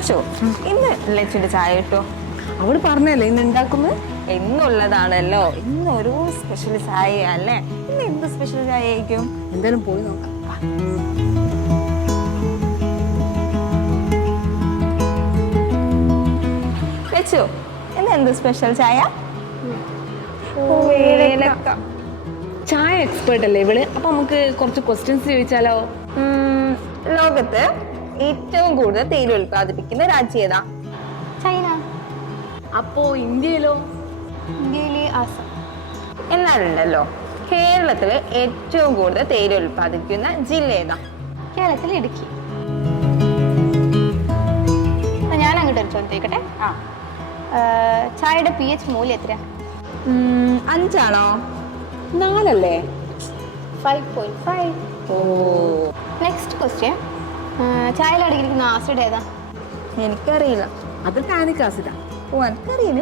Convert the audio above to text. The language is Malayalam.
ലച്ചു ഇന്ന് ലച്ചിന്റെ ചായ കിട്ടോ? അവൾ പറഞ്ഞല്ലേ ഇന്ന് ഉണ്ടാക്കുന്നത്? എന്നുള്ളതാണല്ലോ ഇന്ന് ഒരു സ്പെഷ്യൽ ചായ അല്ലേ? ഇന്ന് എന്ത് സ്പെഷ്യൽ ചായ ആയിരിക്കും? എന്തായാലും പോയി നോക്കാം. ലച്ചു ഇന്ന് എന്ത് സ്പെഷ്യൽ ചായ. ചായ എക്സ്പേർട്ട് അല്ലേ ഇവൾ? അപ്പൊ നമുക്ക് കുറച്ച് ക്വസ്റ്റ്യൻസ് ചോദിച്ചാലോ? ലോകത്ത് ഏറ്റവും കൂടുതൽ തേയില ഉൽപ്പാദിപ്പിക്കുന്ന രാജ്യം ഏതാ? ചൈന. അപ്പോ ഇന്ത്യയിലോ? ഇന്ത്യയിലെ ആസാം. എന്നാലുണ്ടല്ലോ. കേരളത്തിൽ ഏറ്റവും കൂടുതൽ തേയില ഉൽപ്പാദിപ്പിക്കുന്ന ജില്ല ഏതാ? കേരളത്തിൽ ഇടുക്കി. ഞാൻ അങ്ങോട്ട് ഒരു ചോദ്യം ചോദിക്കട്ടെ? ആ. ചായയുടെ പി എച്ച് മൂല്യം എത്ര അഞ്ചാണോ? നാലല്ലേ? ഫൈവ് പോയിന്റ് ഫൈവ് ഓ. നെക്സ്റ്റ് ക്വസ്റ്റ്യൻ ചായയിൽ അടങ്ങിയിരിക്കുന്ന ആസിഡ് ഏതാ? എനിക്കറിയില്ല. അത് ടാനിക് ആസിഡാ ഓ എനിക്കറിയില്ല.